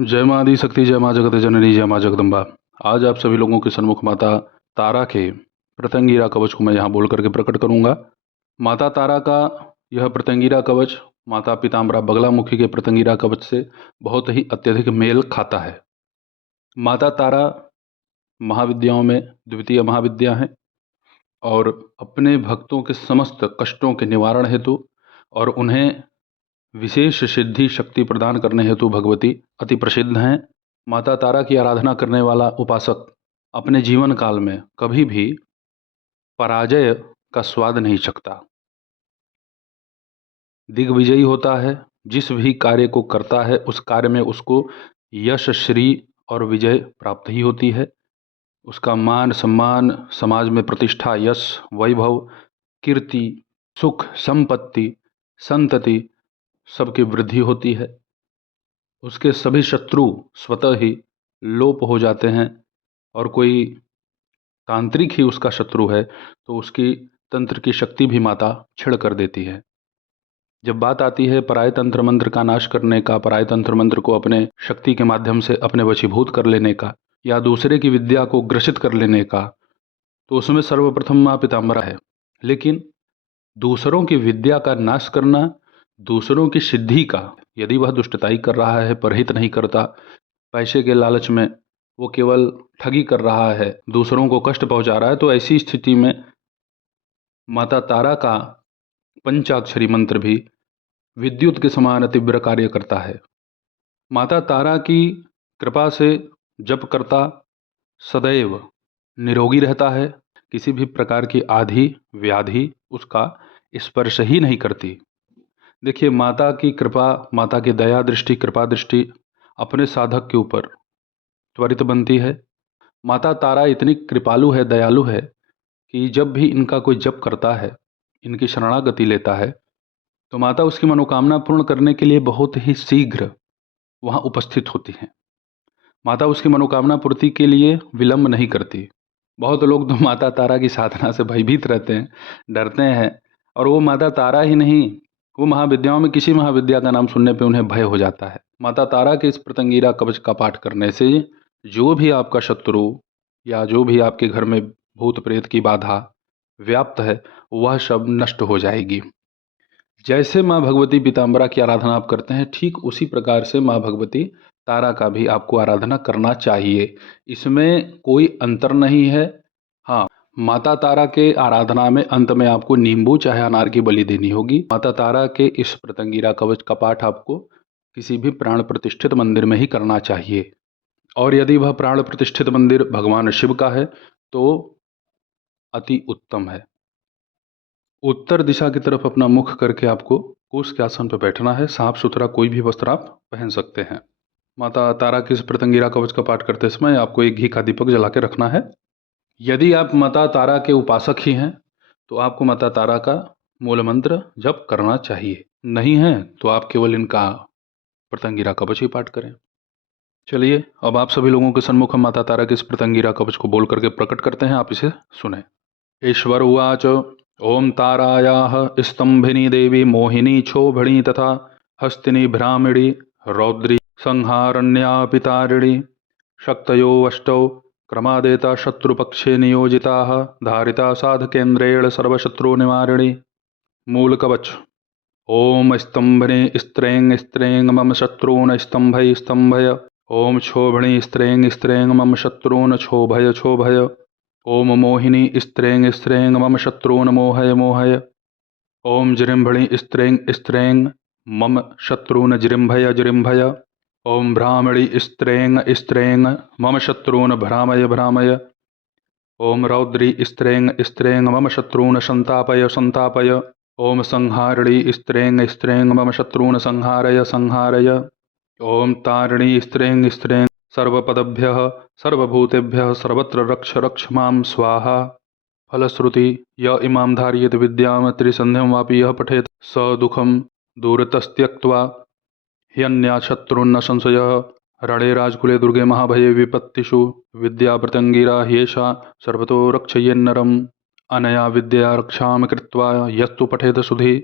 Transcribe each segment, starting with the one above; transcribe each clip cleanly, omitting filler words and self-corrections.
जय माँ आदि शक्ति, जय माँ जगत जननी, जय माँ जगदम्बा। आज आप सभी लोगों के सन्मुख माता तारा के प्रत्यंगिरा कवच को मैं यहाँ बोल करके प्रकट करूँगा। माता तारा का यह प्रत्यंगिरा कवच माता पीताम्बरा बगलामुखी के प्रत्यंगिरा कवच से बहुत ही अत्यधिक मेल खाता है। माता तारा महाविद्याओं में द्वितीय महाविद्या हैं और अपने भक्तों के समस्त कष्टों के निवारण हेतु और उन्हें विशेष सिद्धि शक्ति प्रदान करने हेतु भगवती अति प्रसिद्ध हैं। माता तारा की आराधना करने वाला उपासक अपने जीवन काल में कभी भी पराजय का स्वाद नहीं चखता, दिग्विजयी होता है। जिस भी कार्य को करता है उस कार्य में उसको यश, श्री और विजय प्राप्त ही होती है। उसका मान सम्मान, समाज में प्रतिष्ठा, यश, वैभव, कीर्ति, सुख, संपत्ति, संतति सबकी वृद्धि होती है। उसके सभी शत्रु स्वतः ही लोप हो जाते हैं और कोई तांत्रिक ही उसका शत्रु है तो उसकी तंत्र की शक्ति भी माता छिड़ कर देती है। जब बात आती है पराय तंत्र मंत्र का नाश करने का, पराय तंत्र मंत्र को अपने शक्ति के माध्यम से अपने वशीभूत कर लेने का या दूसरे की विद्या को ग्रसित कर लेने का, तो उसमें सर्वप्रथम माँ पीताम्बरा है। लेकिन दूसरों की विद्या का नाश करना, दूसरों की सिद्धि का, यदि वह दुष्टताई कर रहा है, परहित नहीं करता, पैसे के लालच में वो केवल ठगी कर रहा है, दूसरों को कष्ट पहुंचा रहा है, तो ऐसी स्थिति में माता तारा का पंचाक्षरी मंत्र भी विद्युत के समान तीव्र कार्य करता है। माता तारा की कृपा से जप करता सदैव निरोगी रहता है। किसी भी प्रकार की आधि व्याधि उसका स्पर्श ही नहीं करती। देखिए, माता की कृपा, माता की दया दृष्टि, कृपा दृष्टि अपने साधक के ऊपर त्वरित बनती है। माता तारा इतनी कृपालु है, दयालु है कि जब भी इनका कोई जप करता है, इनकी शरणागति लेता है, तो माता उसकी मनोकामना पूर्ण करने के लिए बहुत ही शीघ्र वहाँ उपस्थित होती हैं। माता उसकी मनोकामना पूर्ति के लिए विलंब नहीं करती। बहुत लोग तो माता तारा की साधना से भयभीत रहते हैं, डरते हैं, और वो माता तारा ही नहीं, वो महाविद्याओं में किसी महाविद्या का नाम सुनने पे उन्हें भय हो जाता है। माता तारा के इस प्रत्यंगिरा कवच का पाठ करने से जो भी आपका शत्रु या जो भी आपके घर में भूत प्रेत की बाधा व्याप्त है वह सब नष्ट हो जाएगी। जैसे माँ भगवती पीताम्बरा की आराधना आप करते हैं, ठीक उसी प्रकार से माँ भगवती तारा का भी आपको आराधना करना चाहिए। इसमें कोई अंतर नहीं है। हाँ, माता तारा के आराधना में अंत में आपको नींबू चाहे अनार की बलि देनी होगी। माता तारा के इस प्रत्यंगिरा कवच का पाठ आपको किसी भी प्राण प्रतिष्ठित मंदिर में ही करना चाहिए, और यदि वह प्राण प्रतिष्ठित मंदिर भगवान शिव का है तो अति उत्तम है। उत्तर दिशा की तरफ अपना मुख करके आपको कुश के आसन पर बैठना है। साफ सुथरा कोई भी वस्त्र आप पहन सकते हैं। माता तारा के इस प्रत्यंगिरा कवच का पाठ करते समय आपको एक घी का दीपक जला के रखना है। यदि आप माता तारा के उपासक ही हैं तो आपको माता तारा का मूल मंत्र जप करना चाहिए। नहीं है तो आप केवल इनका प्रत्यंगिरा कवच ही पाठ करें। चलिए, अब आप सभी लोगों के सन्मुख हम माता तारा के इस प्रत्यंगिरा कवच को बोल करके प्रकट करते हैं, आप इसे सुने। ईश्वर उवाच ओम तारायाः स्तंभिनी देवी मोहिनी क्षोभणी तथा हस्तिनी भ्रामिणी रौद्री संहारण्या पितारिणी शक्तयो अष्टौ क्रमादेता शत्रुपक्षे नियोजिताः धारिता साधकेन्द्रेण सर्वशत्रुनिवारिणी। मूलकवच। ओम स्तंभने स्त्रें स्त्रें मम शत्रून् स्तंभय स्तंभय। ओम क्षोभणी स्त्रें स्त्रें मम शत्रून् क्षोभय क्षोभय। ओम मोहिनी स्त्रें स्त्रें मम शत्रून् मोहय मोहय। ओम जृंभणी स्त्रें स्त्रें मम शत्रून् जृंभय जृंभय। ओम भ्रामणी स्त्रें स्त्रें मम शत्रून् भ्रामय भ्रामय। ओम रौद्री स्त्रें स्त्रें मम शत्रून् संतापय संतापय। ओम संहारिणी स्त्रें स्त्रें मम शत्रून् संहारय संहारय। ओम तारिणी स्त्रें स्त्रें सर्वपदभ्यः सर्वभूतेभ्यः सर्वत्र रक्ष रक्ष मां स्वाहा। फलश्रुति य इमां धारयेत विद्यां त्रिसन्ध्यं वापि यः पठेत स दुःखं दूरतस्त्यक्त्वा ह्यन्याशत्रुन्न संशयः। रणे राजकुले दुर्गे महाभये विपत्तिषु विद्या प्रत्यंगिरा ह्येषा सर्वतो रक्षयेन्नरम्। अनया विद्या रक्षां कृत्वा यस्तु पठेत सुधि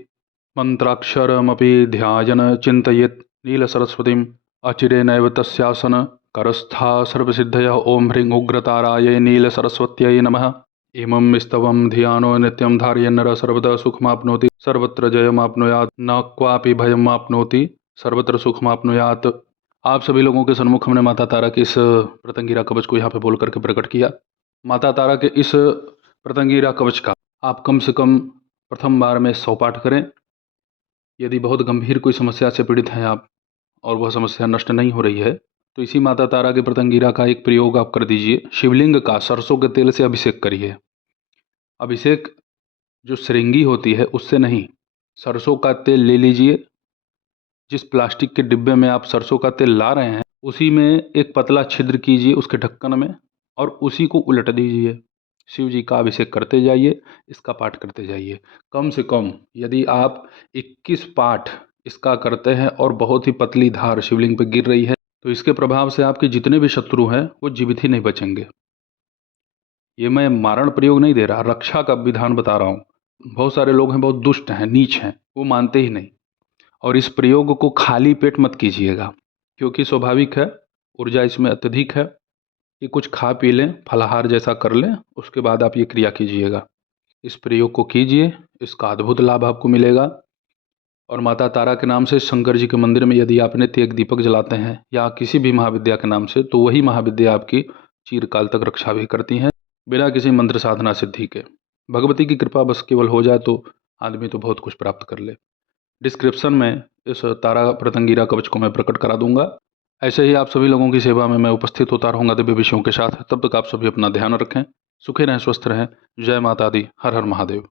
मंत्राक्षरमपि ध्यायन् चिन्तयेत् नीलसरस्वतीं अचिरेनैव तस्यासन करस्था सर्वसिद्धयः ओम ह्रीं उग्रतारायै नीलसरस्वत्यै नमः। इमं स्तवं धियानो नित्यं धारयन्नरः सर्वदा सुखमाप्नोति सर्वत्र जयमाप्नुयात् न क्वापि भयमाप्नोति सर्वत्र सुखमाप्नुयात्। आप सभी लोगों के सन्मुख हमने माता तारा के इस प्रतंगिरा कवच को यहाँ पे बोल करके प्रकट किया। माता तारा के इस प्रतंगिरा कवच का आप कम से कम प्रथम बार में 100 पाठ करें। यदि बहुत गंभीर कोई समस्या से पीड़ित हैं आप और वह समस्या नष्ट नहीं हो रही है तो इसी माता तारा के प्रतंगिरा का एक प्रयोग आप कर दीजिए। शिवलिंग का सरसों के तेल से अभिषेक करिए। अभिषेक जो श्रृंगी होती है उससे नहीं, सरसों का तेल ले लीजिए। जिस प्लास्टिक के डिब्बे में आप सरसों का तेल ला रहे हैं उसी में एक पतला छिद्र कीजिए उसके ढक्कन में और उसी को उलट दीजिए। शिव जी का अभिषेक करते जाइए, इसका पाठ करते जाइए। कम से कम यदि आप 21 पाठ इसका करते हैं और बहुत ही पतली धार शिवलिंग पर गिर रही है तो इसके प्रभाव से आपके जितने भी शत्रु हैं वो जीवित ही नहीं बचेंगे। ये मैं मारण प्रयोग नहीं दे रहा, रक्षा का विधान बता रहा हूँ। बहुत सारे लोग हैं, बहुत दुष्ट हैं, नीच हैं, वो मानते ही नहीं। और इस प्रयोग को खाली पेट मत कीजिएगा क्योंकि स्वाभाविक है ऊर्जा इसमें अत्यधिक है कि कुछ खा पी लें, फलाहार जैसा कर लें, उसके बाद आप ये क्रिया कीजिएगा। इस प्रयोग को कीजिए, इसका अद्भुत लाभ आपको मिलेगा। और माता तारा के नाम से शंकर जी के मंदिर में यदि आप नित्य एक दीपक जलाते हैं या किसी भी महाविद्या के नाम से तो वही महाविद्या आपकी चिरकाल तक रक्षा भी करती हैं बिना किसी मंत्र साधना सिद्धि के। भगवती की कृपा बस केवल हो जाए तो आदमी तो बहुत कुछ प्राप्त कर ले। डिस्क्रिप्शन में इस तारा प्रतंगिरा कवच को मैं प्रकट करा दूंगा। ऐसे ही आप सभी लोगों की सेवा में मैं उपस्थित होता रहूँगा दिव्य विषयों के साथ। तब तक आप सभी अपना ध्यान रखें, सुखी रहें, स्वस्थ रहें। जय माता दी, हर हर महादेव।